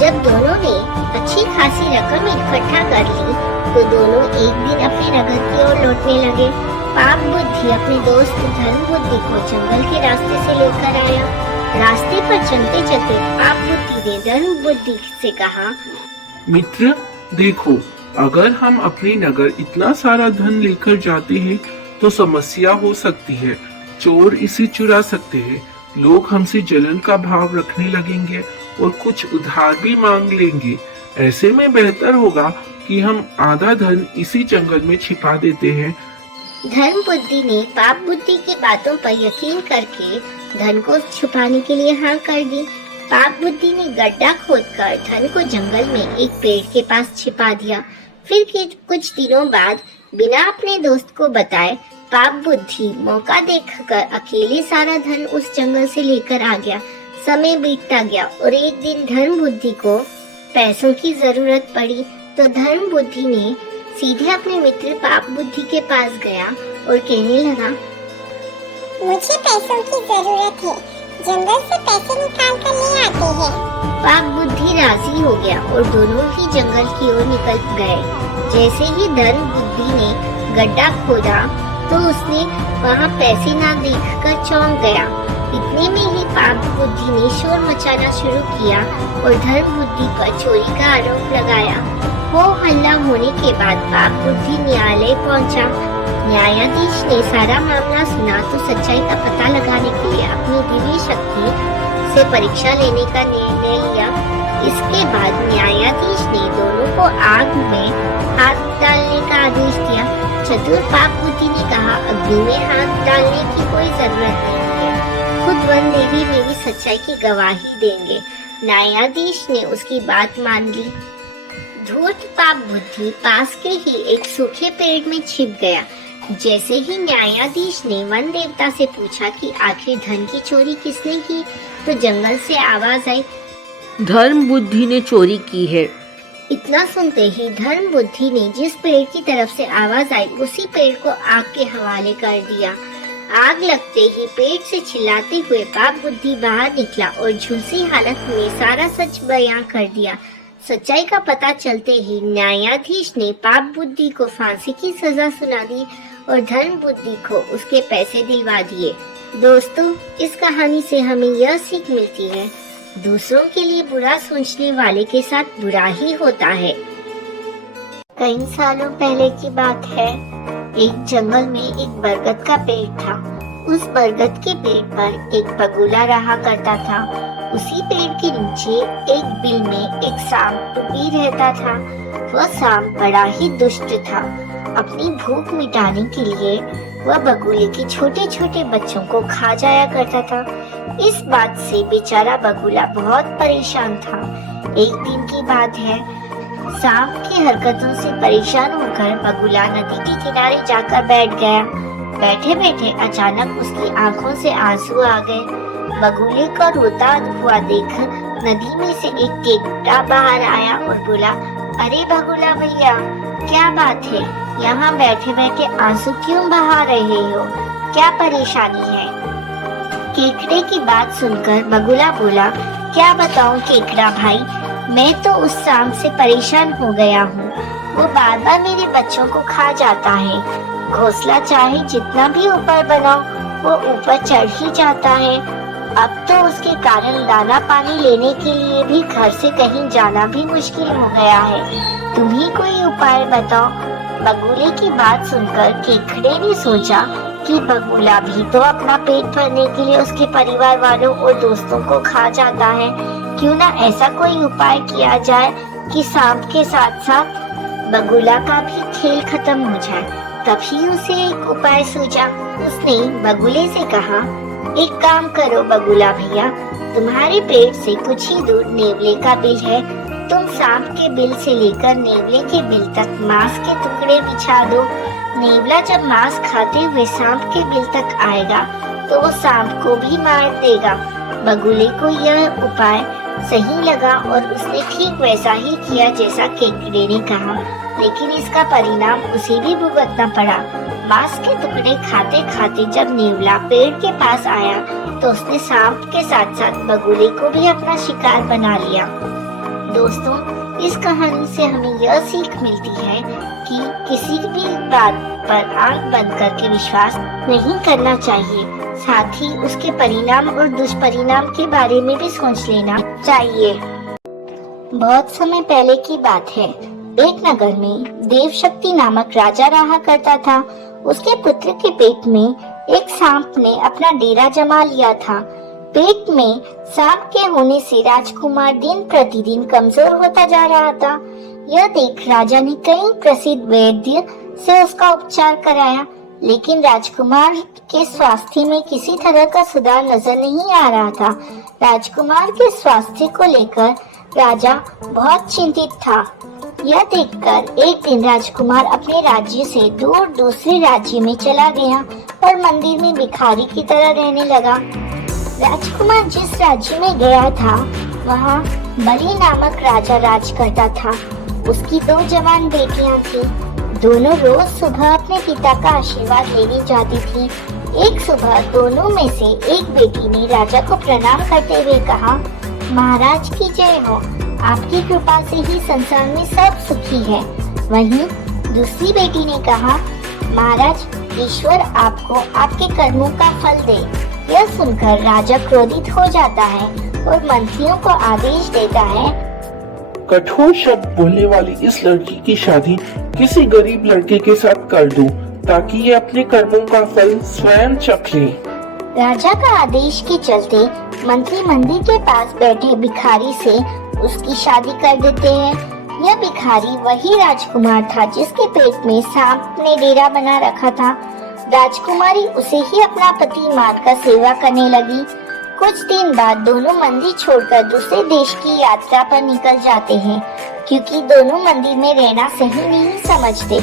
जब दोनों ने अच्छी खासी रकम इकट्ठा कर ली तो दोनों एक दिन अपने नगर की ओर लौटने लगे। पाप बुद्धि अपने दोस्त धर्म बुद्धि को जंगल के रास्ते से लेकर आया। रास्ते पर चलते चलते पाप बुद्धि ने धर्म बुद्धि से कहा, मित्र देखो, अगर हम अपने नगर इतना सारा धन लेकर जाते हैं तो समस्या हो सकती है। चोर इसे चुरा सकते हैं, लोग हमसे जलन का भाव रखने लगेंगे और कुछ उधार भी मांग लेंगे। ऐसे में बेहतर होगा कि हम आधा धन इसी जंगल में छिपा देते हैं। धर्म बुद्धि ने पाप बुद्धि की बातों पर यकीन करके धन को छुपाने के लिए हाँ कर दी। पाप बुद्धि ने गड्ढा खोदकर धन को जंगल में एक पेड़ के पास छिपा दिया। फिर कुछ दिनों बाद बिना अपने दोस्त को बताए पाप बुद्धि मौका देखकर अकेले सारा धन उस जंगल से लेकर आ गया। समय बीतता गया और एक दिन धर्म बुद्धि को पैसों की जरूरत पड़ी तो धर्म बुद्धि ने सीधे अपने मित्र पाप बुद्धि के पास गया और कहने लगा, मुझे पैसों की जरूरत है, जंगल से पैसे निकाल कर ले आते हैं। पाप बुद्धि राजी हो गया और दोनों ही जंगल की ओर निकल गए। जैसे ही धर्म बुद्धि ने गड्ढा खोदा तो उसने वहाँ पैसे ना देखकर चौंक गया। इतने में ही पाप बुद्धि ने शोर मचाना शुरू किया और धर्म बुद्धि पर चोरी का आरोप लगाया। वो हल्ला होने के बाद पाप बुद्धि न्यायालय पहुंचा। न्यायाधीश ने सारा मामला सुना तो सच्चाई का पता लगाने के लिए अपनी दिव्य शक्ति से परीक्षा लेने का निर्णय लिया। इसके बाद न्यायाधीश ने दोनों को आग में हाथ डालने का आदेश दिया। चतुर पाप बुद्धि ने कहा, अग्नि में हाथ डालने की कोई जरूरत नहीं है, खुद वन देवी मेरी सच्चाई की गवाही देंगे। न्यायाधीश ने उसकी बात मान ली। धूर्त पाप बुद्धि पास के ही एक सूखे पेड़ में छिप गया। जैसे ही न्यायाधीश ने वन देवता से पूछा कि आखिर धन की चोरी किसने की, तो जंगल से आवाज आई, धर्म बुद्धि ने चोरी की है। इतना सुनते ही धर्म बुद्धि ने जिस पेड़ की तरफ से आवाज आई उसी पेड़ को आग के हवाले कर दिया। आग लगते ही पेड़ से चिल्लाते हुए पाप बुद्धि बाहर निकला और झुलसी हालत में सारा सच बयां कर दिया। सच्चाई का पता चलते ही न्यायाधीश ने पाप बुद्धि को फांसी की सजा सुना दी और धर्म बुद्धि को उसके पैसे दिलवा दिए। दोस्तों, इस कहानी से हमें यह सीख मिलती है, दूसरों के लिए बुरा सोचने वाले के साथ बुरा ही होता है। कई सालों पहले की बात है। एक जंगल में एक बरगद का पेड़ था। उस बरगद के पेड़ पर एक बगुला रहा करता था। उसी पेड़ के नीचे एक बिल में एक सांप भी रहता था। वह सांप बड़ा ही दुष्ट था। अपनी भूख मिटाने के लिए वह बगुले के छोटे छोटे बच्चों को खा जाया करता था। इस बात से बेचारा बगुला बहुत परेशान था। एक दिन की बात है, सांप की हरकतों से परेशान होकर बगुला नदी के किनारे जाकर बैठ गया। बैठे बैठे अचानक उसकी आंखों से आंसू आ गए। बगुले को रोता हुआ देख नदी में से एक केकड़ा बाहर आया और बोला, अरे बगुला भैया, क्या बात है, यहाँ बैठे बैठे आंसू क्यों बहा रहे हो, क्या परेशानी है? केकड़े की बात सुनकर बगुला बोला, क्या बताऊं केकड़ा भाई, मैं तो उस सांप से परेशान हो गया हूँ। वो बार बार मेरे बच्चों को खा जाता है। घोंसला चाहे जितना भी ऊपर बनाओ, वो ऊपर चढ़ ही जाता है। अब तो उसके कारण दाना पानी लेने के लिए भी घर से कहीं जाना भी मुश्किल हो गया है। तुम ही कोई उपाय बताओ। बगुले की बात सुनकर केकड़े ने सोचा कि बगुला भी तो अपना पेट भरने के लिए उसके परिवार वालों और दोस्तों को खा जाता है। क्यों ना ऐसा कोई उपाय किया जाए कि सांप के साथ साथ बगुला का भी खेल खत्म हो जाए। तभी उसे एक उपाय सूझा। उसने बगुले से कहा, एक काम करो बगुला भैया, तुम्हारे पेट से कुछ ही दूर नेवले का बिल है। तुम सांप के बिल से लेकर नेवले के बिल तक मांस के टुकड़े बिछा दो। नेवला जब मांस खाते हुए सांप के बिल तक आएगा तो वो सांप को भी मार देगा। बगुले को यह उपाय सही लगा और उसने ठीक वैसा ही किया जैसा केकड़े ने कहा, लेकिन इसका परिणाम उसे भी भुगतना पड़ा। मांस के टुकड़े खाते खाते जब नेवला पेड़ के पास आया तो उसने सांप के साथ साथ बगुले को भी अपना शिकार बना लिया। दोस्तों, इस कहानी से हमें यह सीख मिलती है कि किसी भी बात पर आंख बंद करके विश्वास नहीं करना चाहिए। साथ ही उसके परिणाम और दुष्परिणाम के बारे में भी सोच लेना चाहिए। बहुत समय पहले की बात है। एक नगर में देवशक्ति नामक राजा रहा करता था। उसके पुत्र के पेट में एक सांप ने अपना डेरा जमा लिया था। पेट में सांप के होने से राजकुमार दिन प्रतिदिन कमजोर होता जा रहा था। यह देख राजा ने कई प्रसिद्ध वैद्य से उसका उपचार कराया, लेकिन राजकुमार के स्वास्थ्य में किसी तरह का सुधार नजर नहीं आ रहा था। राजकुमार के स्वास्थ्य को लेकर राजा बहुत चिंतित था। यह देखकर एक दिन राजकुमार अपने राज्य से दूर दूसरे राज्य में चला गया और मंदिर में भिखारी की तरह रहने लगा। राजकुमार जिस राज्य में गया था वहाँ बलि नामक राजा राज करता था। उसकी 2 जवान बेटियां थी। दोनों रोज सुबह अपने पिता का आशीर्वाद लेने जाती थी। एक सुबह दोनों में से एक बेटी ने राजा को प्रणाम करते हुए कहा, महाराज की जय हो, आपकी कृपा से ही संसार में सब सुखी है। वहीं दूसरी बेटी ने कहा, महाराज ईश्वर आपको आपके कर्मों का फल दे। यह सुनकर राजा क्रोधित हो जाता है और मंत्रियों को आदेश देता है, कठोर शब्द बोलने वाली इस लड़की की शादी किसी गरीब लड़के के साथ कर दूं, ताकि ये अपने कर्मों का फल स्वयं चख ले। राजा का आदेश के चलते मंत्री मंदिर के पास बैठे भिखारी से उसकी शादी कर देते हैं। यह भिखारी वही राजकुमार था जिसके पेट में सांप ने डेरा बना रखा था। राजकुमारी उसे ही अपना पति मानकर सेवा करने लगी। कुछ दिन बाद दोनों मंदिर छोड़कर दूसरे देश की यात्रा पर निकल जाते हैं, क्योंकि दोनों मंदिर में रहना सही नहीं समझते।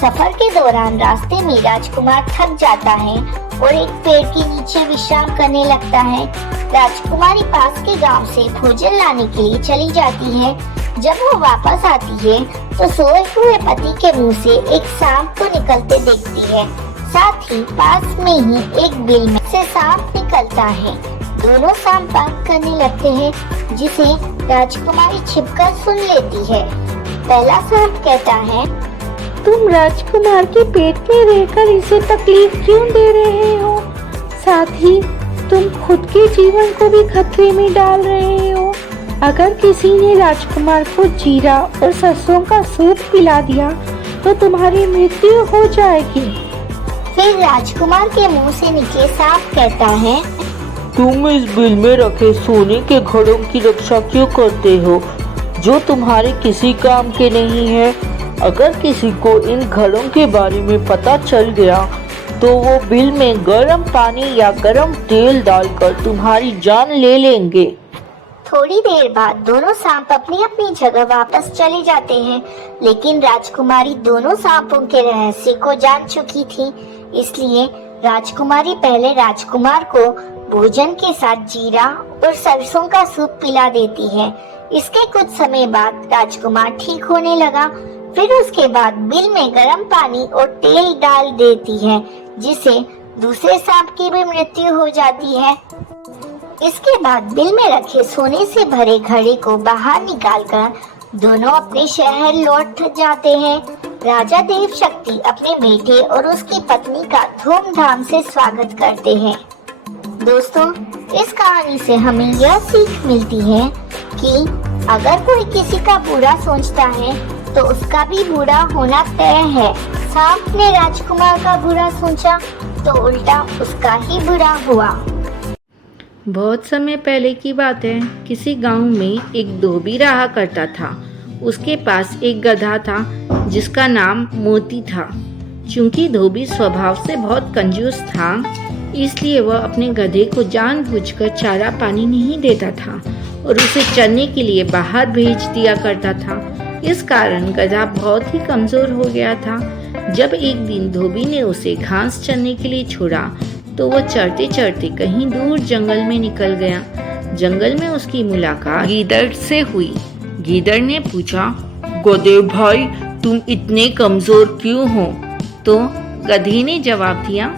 सफर के दौरान रास्ते में राजकुमार थक जाता है और एक पेड़ के नीचे विश्राम करने लगता है। राजकुमारी पास के गांव से भोजन लाने के लिए चली जाती है। जब वो वापस आती है तो सोए हुए पति के मुंह से एक सांप को निकलते देखती है। साथ ही पास में ही एक बिल में से सांप निकलता है। दोनों सांप बात करने लगते हैं, जिसे राजकुमारी छिपकर सुन लेती है। पहला सांप कहता है, तुम राजकुमार के पेट में रहकर इसे तकलीफ क्यों दे रहे हो? साथ ही तुम खुद के जीवन को भी खतरे में डाल रहे हो। अगर किसी ने राजकुमार को जीरा और सरसों का सूप पिला दिया तो तुम्हारी मृत्यु हो जाएगी। फिर राजकुमार के मुंह से निकले सांप कहता है, तुम इस बिल में रखे सोने के घड़ों की रक्षा क्यों करते हो, जो तुम्हारे किसी काम के नहीं है? अगर किसी को इन घड़ों के बारे में पता चल गया तो वो बिल में गर्म पानी या गर्म तेल डालकर तुम्हारी जान ले लेंगे। थोड़ी देर बाद दोनों सांप अपनी अपनी जगह वापस चले जाते हैं, लेकिन राजकुमारी दोनों सांपों के रहस्य को जान चुकी थी। इसलिए राजकुमारी पहले राजकुमार को भोजन के साथ जीरा और सरसों का सूप पिला देती है। इसके कुछ समय बाद राजकुमार ठीक होने लगा। फिर उसके बाद बिल में गर्म पानी और तेल डाल देती है, जिससे दूसरे सांप की भी मृत्यु हो जाती है। इसके बाद बिल में रखे सोने से भरे घड़े को बाहर निकालकर दोनों अपने शहर लौट जाते हैं। राजा देव शक्ति अपने बेटे और उसकी पत्नी का धूमधाम से स्वागत करते हैं। दोस्तों, इस कहानी से हमें यह सीख मिलती है कि अगर कोई किसी का बुरा सोचता है तो उसका भी बुरा होना तय है। सांप ने राजकुमार का बुरा सोचा तो उल्टा उसका ही बुरा हुआ। बहुत समय पहले की बात है। किसी गांव में एक धोबी रहा करता था। उसके पास एक गधा था जिसका नाम मोती था। चूंकि धोबी स्वभाव से बहुत कंजूस था, इसलिए वह अपने गधे को जानबूझकर चारा पानी नहीं देता था और उसे चरने के लिए बाहर भेज दिया करता था। इस कारण गधा बहुत ही कमजोर हो गया था। जब एक दिन धोबी ने उसे घास चरने के लिए छोड़ा तो वह चरते चरते कहीं दूर जंगल में निकल गया। जंगल में उसकी मुलाकात गीदड़ से हुई। गीदड़ ने पूछा, गधे भाई, तुम इतने कमजोर क्यों हो? तो गधे ने जवाब दिया,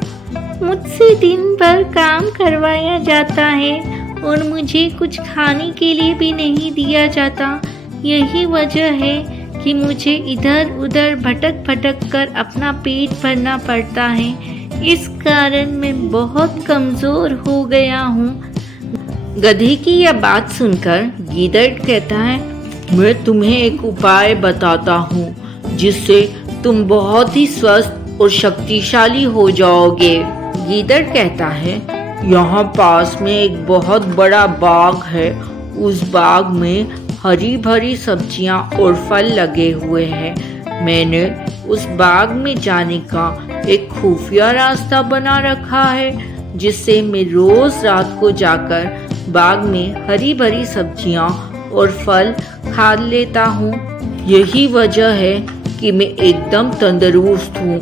मुझसे दिन भर काम करवाया जाता है और मुझे कुछ खाने के लिए भी नहीं दिया जाता। यही वजह है कि मुझे इधर उधर भटक भटक कर अपना पेट भरना पड़ता है। इस कारण मैं बहुत कमजोर हो गया हूँ। गधे की यह बात सुनकर गीदड़ कहता है, मैं तुम्हें एक उपाय बताता हूँ जिससे तुम बहुत ही स्वस्थ और शक्तिशाली हो जाओगे। गीदड़ कहता है, यहाँ पास में एक बहुत बड़ा बाग है। उस बाग में हरी भरी सब्जियाँ और फल लगे हुए हैं। मैंने उस बाग में जाने का एक खुफिया रास्ता बना रखा है, जिससे मैं रोज रात को जाकर बाग में हरी भरी सब्जियां और फल खा लेता हूँ। यही वजह है कि मैं एकदम तंदुरुस्त हूँ।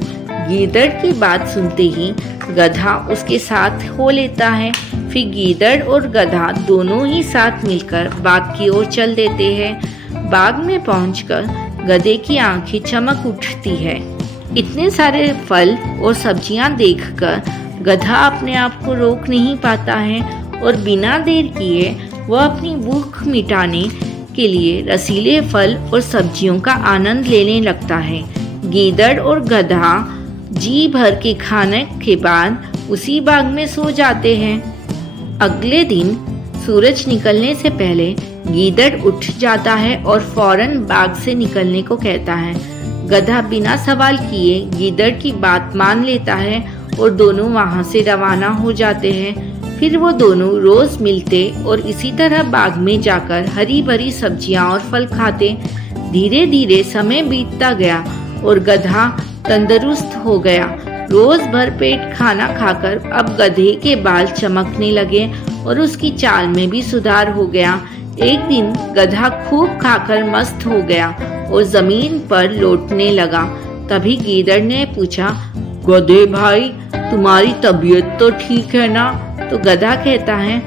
गीदड़ की बात सुनते ही गधा उसके साथ हो लेता है। फिर गीदड़ और गधा दोनों ही साथ मिलकर बाग की ओर चल देते हैं। बाग में पहुंचकर गधे की आंखें चमक उठती है। इतने सारे फल और सब्जियां देखकर गधा अपने आप को रोक नहीं पाता है और बिना देर किए वह अपनी भूख मिटाने के लिए रसीले फल और सब्जियों का आनंद लेने लगता है। गीदड़ और गधा जी भर के खाने के बाद उसी बाग में सो जाते हैं। अगले दिन सूरज निकलने से पहले गीदड़ उठ जाता है और फौरन बाग से निकलने को कहता है। गधा बिना सवाल किए गीदड़ की बात मान लेता है और दोनों वहां से रवाना हो जाते हैं। फिर वो दोनों रोज मिलते और इसी तरह बाग में जाकर हरी भरी सब्जियां और फल खाते। धीरे धीरे समय बीतता गया और गधा तंदुरुस्त हो गया। रोज भर पेट खाना खाकर अब गधे के बाल चमकने लगे और उसकी चाल में भी सुधार हो गया। एक दिन गधा खूब खाकर मस्त हो गया और जमीन पर लौटने लगा। तभी गीदड़ ने पूछा, गधे भाई, तुम्हारी तबीयत तो ठीक है ना? तो गधा कहता है,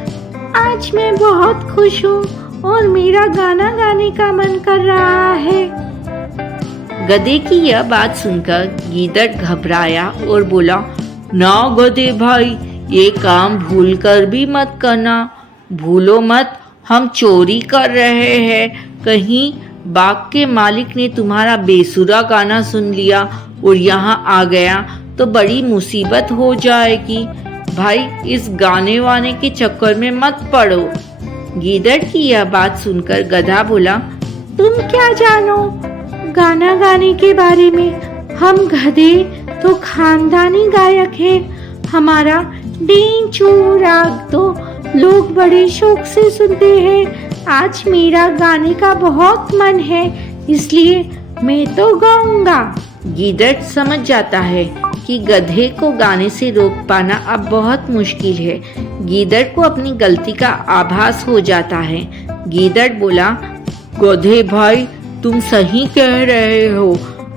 आज मैं बहुत खुश हूँ और मेरा गाना गाने का मन कर रहा है। गधे की यह बात सुनकर गीदड़ घबराया और बोला, ना गधे भाई, ये काम भूल कर भी मत करना। भूलो मत, हम चोरी कर रहे हैं। कहीं बाग के मालिक ने तुम्हारा बेसुरा गाना सुन लिया और यहाँ आ गया तो बड़ी मुसीबत हो जाएगी। भाई, इस गाने वाने के चक्कर में मत पड़ो। गीदड़ की यह बात सुनकर गधा बोला, तुम क्या जानो गाना गाने के बारे में? हम गधे तो खानदानी गायक हैं। हमारा डेंचू राग तो लोग बड़े शौक से सुनते हैं। आज मेरा गाने का बहुत मन है, इसलिए मैं तो गाऊंगा। गीदड़ समझ जाता है कि गधे को गाने से रोक पाना अब बहुत मुश्किल है। गीदड़ को अपनी गलती का आभास हो जाता है। गीदड़ बोला, गधे भाई, तुम सही कह रहे हो।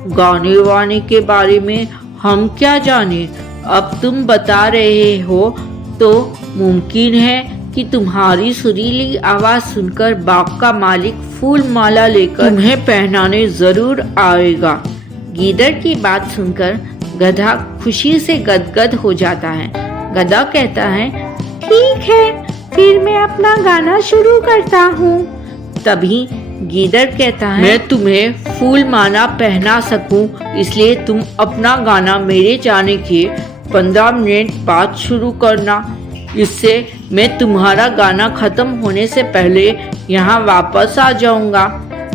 गाने वाने के बारे में हम क्या जाने। अब तुम बता रहे हो तो मुमकिन है कि तुम्हारी सुरीली आवाज सुनकर बाग का मालिक फूल माला लेकर तुम्हें पहनाने जरूर आएगा। गीदड़ की बात सुनकर गधा खुशी से गदगद हो जाता है। गधा कहता है, ठीक है, फिर मैं अपना गाना शुरू करता हूँ। तभी गीदड़ कहता है, मैं तुम्हें फूल माला पहना सकूं, इसलिए तुम अपना गाना मेरे जाने के 15 मिनट बाद शुरू करना। इससे मैं तुम्हारा गाना खत्म होने से पहले यहाँ वापस आ जाऊंगा।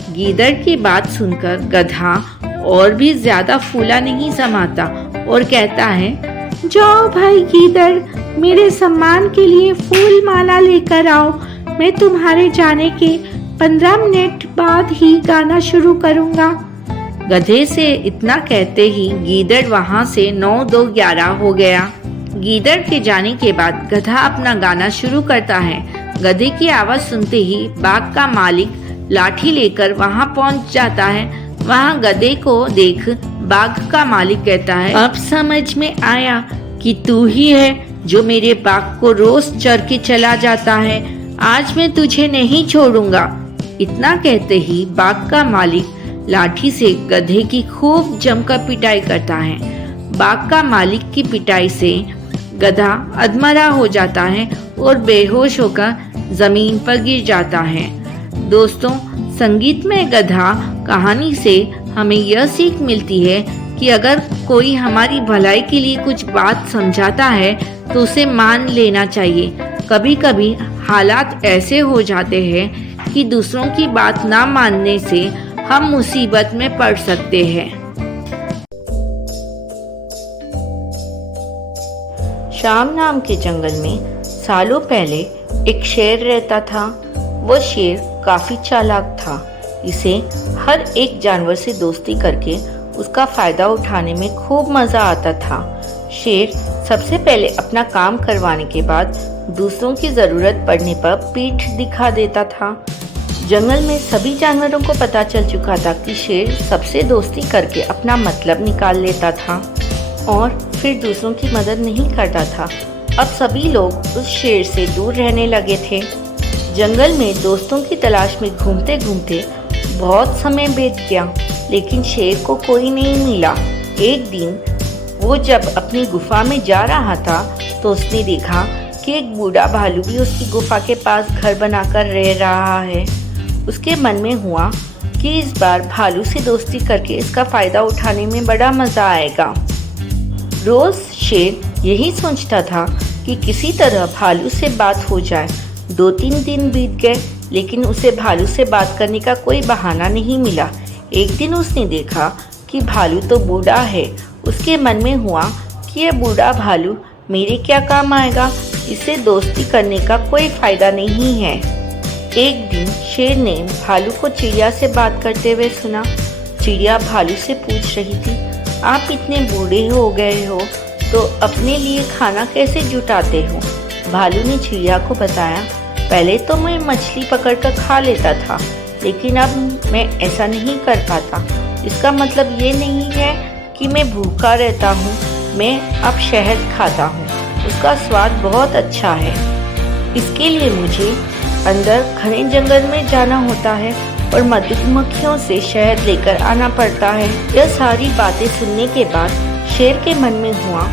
गीदड़ की बात सुनकर गधा और भी ज्यादा फूला नहीं समाता और कहता है, जाओ भाई गीदड़, मेरे सम्मान के लिए फूल माला लेकर आओ। मैं तुम्हारे जाने के 15 मिनट बाद ही गाना शुरू करूंगा। गधे से इतना कहते ही गीदड़ वहां से 9-2-11 हो गया। गीदड़ के जाने के बाद गधा अपना गाना शुरू करता है। गधे की आवाज सुनते ही बाग का मालिक लाठी लेकर वहां पहुंच जाता है। वहां गधे को देख बाग का मालिक कहता है, अब समझ में आया कि तू ही है जो मेरे बाग को रोज चर के चला जाता है। आज मैं तुझे नहीं छोड़ूंगा। इतना कहते ही बाग का मालिक लाठी से गधे की खूब जमकर पिटाई करता है। बाग का मालिक की पिटाई से गधा अधमरा हो जाता है और बेहोश होकर जमीन पर गिर जाता है। दोस्तों, संगीत में गधा कहानी से हमें यह सीख मिलती है कि अगर कोई हमारी भलाई के लिए कुछ बात समझाता है तो उसे मान लेना चाहिए। कभी कभी हालात ऐसे हो जाते हैं कि दूसरों की बात ना मानने से हम मुसीबत में पड़ सकते हैं। शाम नाम के जंगल में सालों पहले एक शेर रहता था। वह शेर काफी चालाक था। इसे हर एक जानवर से दोस्ती करके उसका फायदा उठाने में खूब मजा आता था। शेर सबसे पहले अपना काम करवाने के बाद दूसरों की जरूरत पड़ने पर पीठ दिखा देता था। जंगल में सभी जानवरों को पता चल चुका था कि शेर सबसे दोस्ती करके अपना मतलब निकाल लेता था और फिर दूसरों की मदद नहीं करता था। अब सभी लोग उस शेर से दूर रहने लगे थे। जंगल में दोस्तों की तलाश में घूमते घूमते बहुत समय बीत गया, लेकिन शेर को कोई नहीं मिला। एक दिन वो जब अपनी गुफा में जा रहा था तो उसने देखा कि एक बूढ़ा भालू भी उसकी गुफा के पास घर बनाकर रह रहा है। उसके मन में हुआ कि इस बार भालू से दोस्ती करके इसका फायदा उठाने में बड़ा मजा आएगा। रोज शेर यही सोचता था कि किसी तरह भालू से बात हो जाए। 2-3 दिन बीत गए लेकिन उसे भालू से बात करने का कोई बहाना नहीं मिला। एक दिन उसने देखा कि भालू तो बूढ़ा है। उसके मन में हुआ कि यह बूढ़ा भालू मेरे क्या काम आएगा, इससे दोस्ती करने का कोई फायदा नहीं है। एक दिन शेर ने भालू को चिड़िया से बात करते हुए सुना। चिड़िया भालू से पूछ रही थी, आप इतने बूढ़े हो गए हो तो अपने लिए खाना कैसे जुटाते हो? भालू ने चिड़िया को बताया, पहले तो मैं मछली पकड़कर खा लेता था लेकिन अब मैं ऐसा नहीं कर पाता। इसका मतलब ये नहीं है कि मैं भूखा रहता हूँ, मैं अब शहद खाता हूँ, उसका स्वाद बहुत अच्छा है। इसके लिए मुझे अंदर घने जंगल में जाना होता है और मधुमक्खियों से शहद लेकर आना पड़ता है। यह सारी बातें सुनने के बाद शेर के मन में हुआ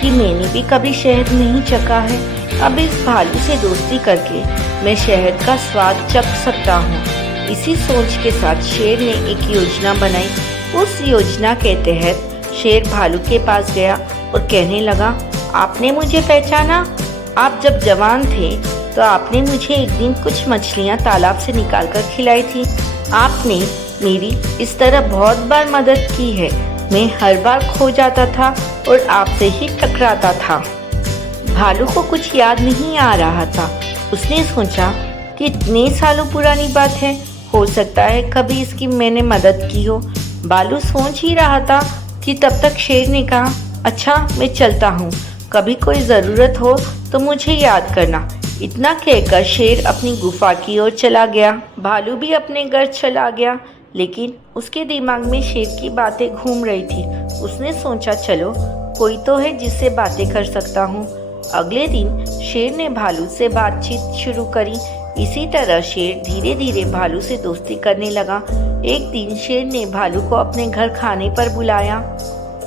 कि मैंने भी कभी शहद नहीं चखा है। अब इस भालू से दोस्ती करके मैं शहद का स्वाद चख सकता हूँ। इसी सोच के साथ शेर ने एक योजना बनाई। उस योजना के तहत शेर भालू के पास गया और कहने लगा, आपने मुझे पहचाना? आप जब जवान थे तो आपने मुझे एक दिन कुछ मछलियाँ तालाब से निकालकर खिलाई थी। आपने मेरी इस तरह बहुत बार मदद की है। मैं हर बार खो जाता था और आपसे ही टकराता था। भालू को कुछ याद नहीं आ रहा था। उसने सोचा कि इतने सालों पुरानी बात है, हो सकता है कभी इसकी मैंने मदद की हो। भालू सोच ही रहा था कि तब तक शेर ने कहा, अच्छा मैं चलता हूँ, कभी कोई ज़रूरत हो तो मुझे याद करना। इतना कहकर शेर अपनी गुफा की ओर चला गया। भालू भी अपने घर चला गया लेकिन उसके दिमाग में शेर की बातें घूम रही थी। उसने सोचा, चलो कोई तो है जिससे बातें कर सकता हूँ। अगले दिन शेर ने भालू से बातचीत शुरू करी। इसी तरह शेर धीरे धीरे भालू से दोस्ती करने लगा। एक दिन शेर ने भालू को अपने घर खाने पर बुलाया।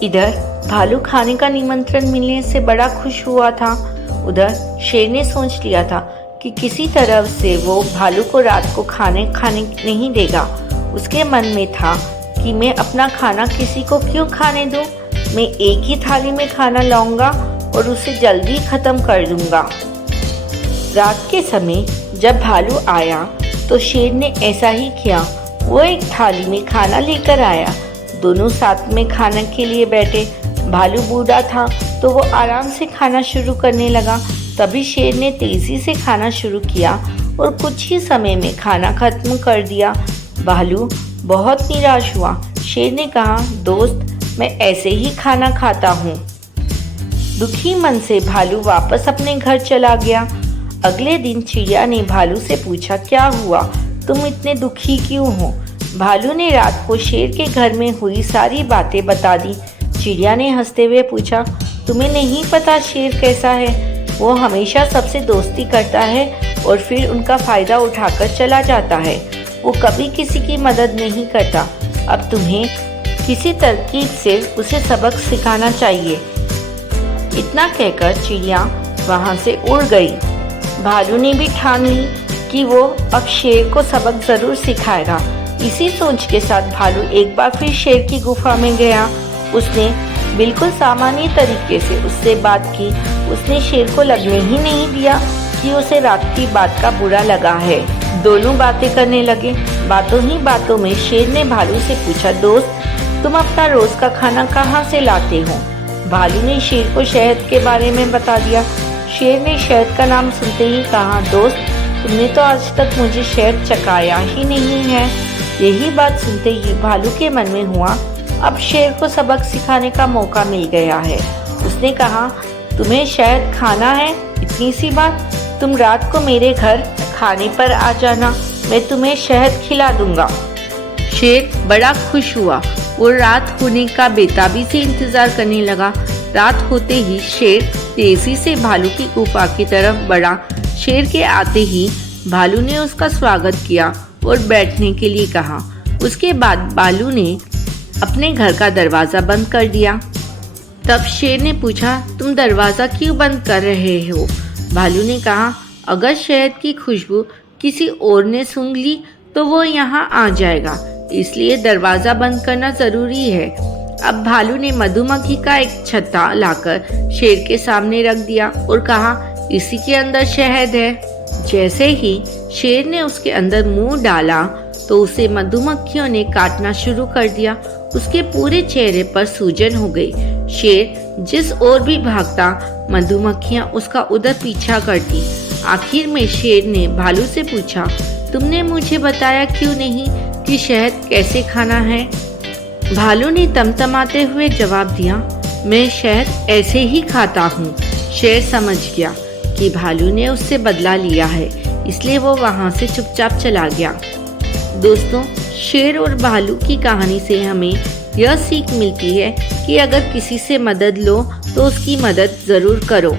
इधर भालू खाने का निमंत्रण मिलने से बड़ा खुश हुआ था। उधर शेर ने सोच लिया था कि किसी तरह से वो भालू को रात को खाने नहीं देगा। उसके मन में था कि मैं अपना खाना किसी को क्यों खाने दूं? मैं एक ही थाली में खाना लाऊंगा और उसे जल्दी खत्म कर दूंगा। रात के समय जब भालू आया तो शेर ने ऐसा ही किया। वो एक थाली में खाना लेकर आया। दोनों साथ में खाने के लिए बैठे। भालू बूढ़ा था तो वो आराम से खाना शुरू करने लगा। तभी शेर ने तेजी से खाना शुरू किया और कुछ ही समय में खाना खत्म कर दिया। भालू बहुत निराश हुआ। शेर ने कहा, दोस्त मैं ऐसे ही खाना खाता हूँ। दुखी मन से भालू वापस अपने घर चला गया। अगले दिन चिड़िया ने भालू से पूछा, क्या हुआ, तुम इतने दुखी क्यों हो? भालू ने रात को शेर के घर में हुई सारी बातें बता दी। चिड़िया ने हंसते हुए पूछा, तुम्हें नहीं पता शेर कैसा है? वो हमेशा सबसे दोस्ती करता है और फिर उनका फायदा उठाकर चला जाता है। वो कभी किसी की मदद नहीं करता। अब तुम्हें किसी तरकीब से उसे सबक सिखाना चाहिए। इतना कहकर चिड़िया वहाँ से उड़ गई। भालू ने भी ठान ली कि वो अब शेर को सबक जरूर सिखाएगा। इसी सोच के साथ भालू एक बार फिर शेर की गुफा में गया। उसने बिल्कुल सामान्य तरीके से उससे बात की। उसने शेर को लगने ही नहीं दिया कि उसे रात की बात का बुरा लगा है। दोनों बातें करने लगे। बातों ही बातों में शेर ने भालू से पूछा, दोस्त तुम अपना रोज का खाना कहाँ से लाते हो? भालू ने शेर को शहद के बारे में बता दिया। शेर ने शहद का नाम सुनते ही कहा, दोस्त तुमने तो आज तक मुझे शहद चखाया ही नहीं है। यही बात सुनते ही भालू के मन में हुआ, अब शेर को सबक सिखाने का मौका मिल गया है। उसने कहा, तुम्हें शहद खाना है? इतनी सी बात, तुम रात को मेरे घर खाने पर आ जाना, मैं तुम्हें शहद खिला दूंगा। शेर बड़ा खुश हुआ। वो रात होने का बेताबी से इंतजार करने लगा। रात होते ही शेर तेजी से भालू की गुफा की तरफ बढ़ा। शेर के आते ही भालू ने उसका स्वागत किया और बैठने के लिए कहा। उसके बाद भालू ने अपने घर का दरवाजा बंद कर दिया। तब शेर ने पूछा, तुम दरवाजा क्यों बंद कर रहे हो? भालू ने कहा, अगर शहद की खुशबू किसी और ने सूंघ ली तो वो यहाँ आ जाएगा, इसलिए दरवाजा बंद करना जरूरी है। अब भालू ने मधुमक्खी का एक छत्ता लाकर शेर के सामने रख दिया और कहा, इसी के अंदर शहद है। जैसे ही शेर ने उसके अंदर मुंह डाला तो उसे मधुमक्खियों ने काटना शुरू कर दिया। उसके पूरे चेहरे पर सूजन हो गई। शेर जिस ओर भी भागता, मधुमक्खियां उसका उधर पीछा करती। आखिर में शेर ने भालू से पूछा, तुमने मुझे बताया क्यों नहीं कि शहद कैसे खाना है? भालू ने तमतमाते हुए जवाब दिया, मैं शहद ऐसे ही खाता हूँ। शेर समझ गया कि भालू ने उससे बदला लिया है, इसलिए वो वहाँ से चुपचाप चला गया। दोस्तों, शेर और भालू की कहानी से हमें यह सीख मिलती है कि अगर किसी से मदद लो तो उसकी मदद जरूर करो।